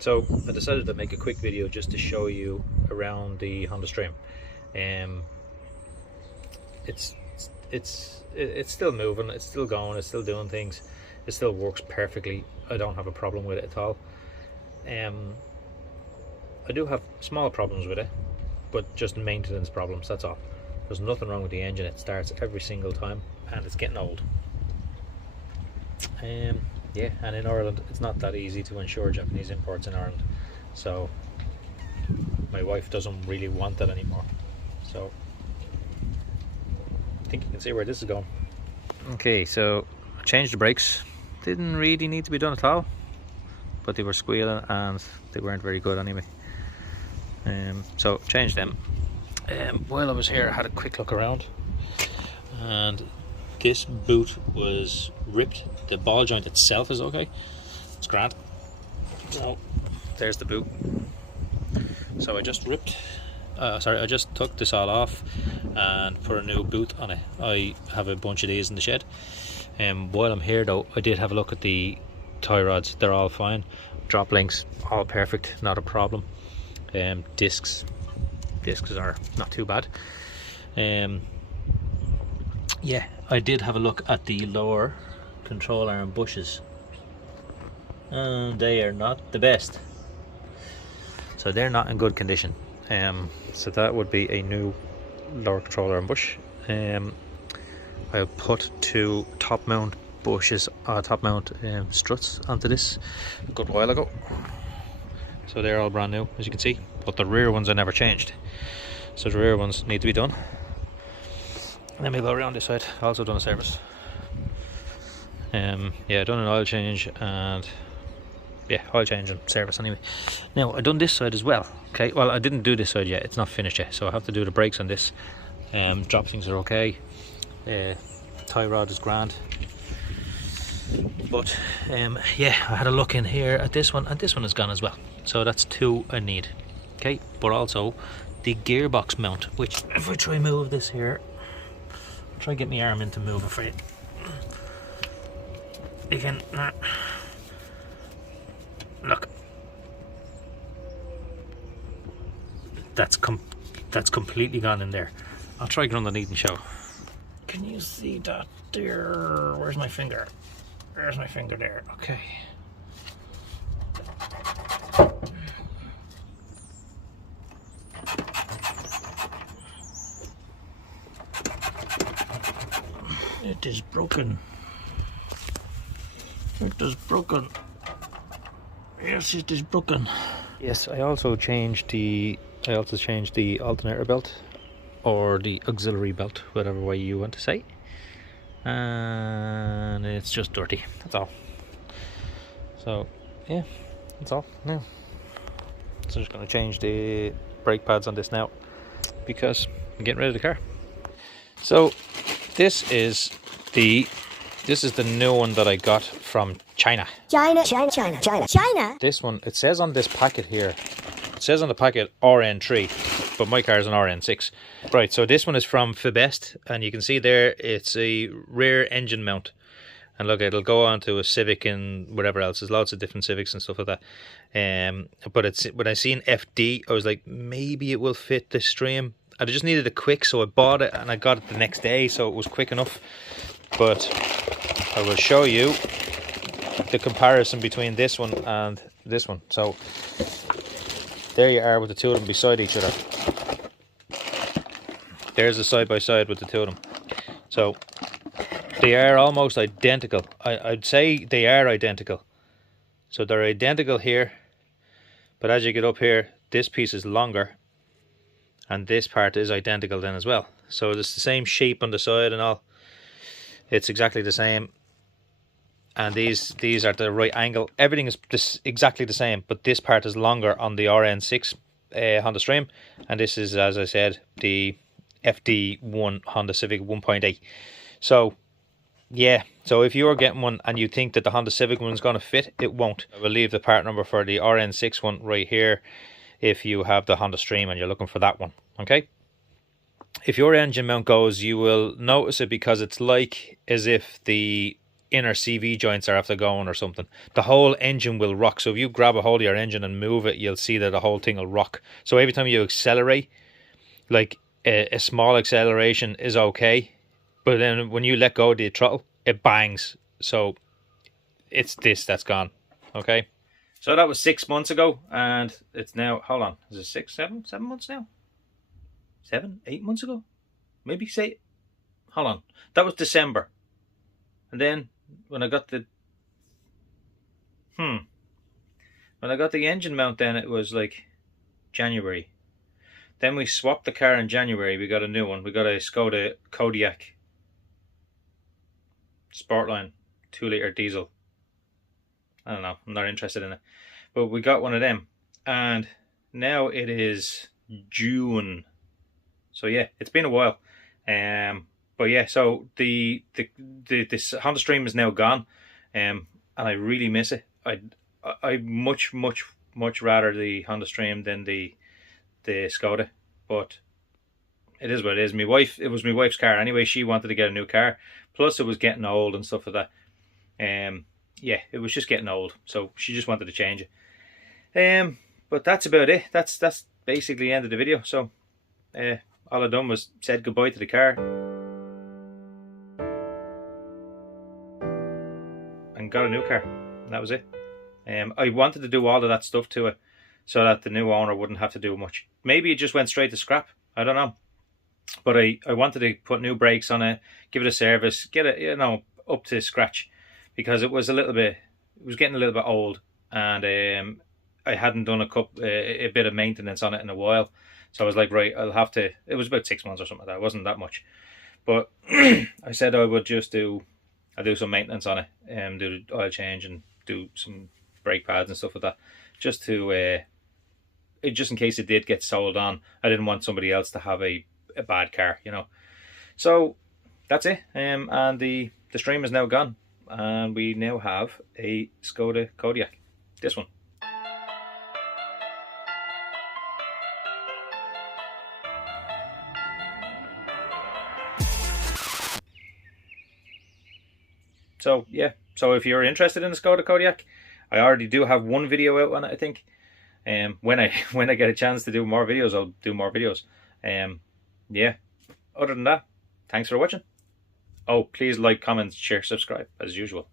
So I decided to make a quick video just to show you around the Honda Stream. It's still moving, it's still going, it's still doing things, it still works perfectly. I don't have a problem with it at all. I do have small problems with it, but just maintenance problems, that's all. There's nothing wrong with the engine. It starts every single time, and it's getting old. Yeah, and in Ireland it's not that easy to insure Japanese imports in Ireland, so my wife doesn't really want that anymore. So I think you can see where this is going. Okay, so I changed the brakes. Didn't really need to be done at all, but they were squealing and they weren't very good anyway. So changed them. While I was here I had a quick look around, and this boot was ripped. The ball joint itself is okay, it's grand. So there's the boot. So I just I just took this all off and put a new boot on it. I have a bunch of these in the shed. While I'm here though, I did have a look at the tie rods. They're all fine. Drop links all perfect, not a problem. Discs are not too bad. Yeah, I did have a look at the lower control arm bushes, and they are not the best. So they're not in good condition. So that would be a new lower control arm bush. I'll put two top mount bushes, struts onto this a good while ago. So they're all brand new, as you can see, but the rear ones I never changed. So the rear ones need to be done. And then we go around this side, also done a service. Yeah, done an oil change, and yeah, oil change and service anyway. Now I done this side as well. Okay, well I didn't do this side yet, it's not finished yet, so I have to do the brakes on this. Drop things are okay. Tie rod is grand. But yeah, I had a look in here at this one, and this one is gone as well. So that's two I need. Okay, but also the gearbox mount, which if I try move this here, I'll try get my arm in to move it for you. You can look. That's completely gone in there. I'll try get underneath and show. Can you see that there? Where's my finger? There's my finger there. Okay. It is broken. It is broken. Yes, it is broken. Yes, I also changed the alternator belt, or the auxiliary belt, whatever way you want to say. And it's just dirty, that's all. So yeah, that's all now. So I'm just going to change the brake pads on this now, because I'm getting rid of the car. So this is the new one that I got from China. China. This one, it says on this packet here, it says on the packet rn3, but my car is an rn6. Right, so this one is from Fibest, and you can see there it's a rear engine mount. And look, it'll go on to a Civic and whatever else. There's lots of different Civics and stuff like that. But it's, when I seen FD, I was like, maybe it will fit the Stream. And I just needed it quick, so I bought it, and I got it the next day, so it was quick enough. But I will show you the comparison between this one and this one. So there you are with the two of them beside each other. There's a side by side with the two of them. So they are almost identical. I'd say they are identical. So they're identical here, but as you get up here, this piece is longer, and this part is identical then as well. So it's the same shape on the side and all. It's exactly the same. And these are the right angle. Everything is exactly the same, but this part is longer on the rn6 Honda Stream, and this is, as I said, the FD1 Honda Civic 1.8. So yeah, so if you're getting one and you think that the Honda Civic one's going to fit, it won't. I will leave the part number for the rn6 one right here if you have the Honda Stream and you're looking for that one. Okay, if your engine mount goes, you will notice it, because it's like as if the inner CV joints are after going or something. The whole engine will rock. So if you grab a hold of your engine and move it, you'll see that the whole thing will rock. So every time you accelerate, like a small acceleration is okay, but then when you let go of the throttle, it bangs. So it's this that's gone. Okay. So that was 6 months ago, and it's now, hold on, is it 7 months now? 8 months ago? Maybe say, hold on, that was December. And then when I got the, when I got the engine mount, then it was like January. Then we swapped the car in January, we got a new one. We got a Skoda Kodiaq Sportline 2-litre diesel. I don't know, I'm not interested in it. But we got one of them, and now it is June. So yeah, it's been a while. But yeah, so this Honda Stream is now gone, and I really miss it. I much rather the Honda Stream than the Skoda, but it is what it is. It was my wife's car anyway. She wanted to get a new car, plus it was getting old and stuff like that. Yeah, it was just getting old, so she just wanted to change it. But that's about it. That's basically the end of the video. So all I done was said goodbye to the car and got a new car. And that was it. I wanted to do all of that stuff to it so that the new owner wouldn't have to do much. Maybe it just went straight to scrap, I don't know. But I wanted to put new brakes on it, give it a service, get it, you know, up to scratch, because it was getting a little bit old, and I hadn't done a bit of maintenance on it in a while. So I was like, right, I'll have to. It was about 6 months or something like that. It wasn't that much, but I said I would just do some maintenance on it, do the oil change and do some brake pads and stuff like that, just in case it did get sold on. I didn't want somebody else to have a bad car, you know. So that's it. And the Stream is now gone, and we now have a Skoda Kodiaq, this one. So yeah, so if you're interested in the Skoda Kodiaq, I already do have one video out on it, I think. When I get a chance to do more videos, I'll do more videos. Yeah, other than that, thanks for watching. Oh, please like, comment, share, subscribe as usual.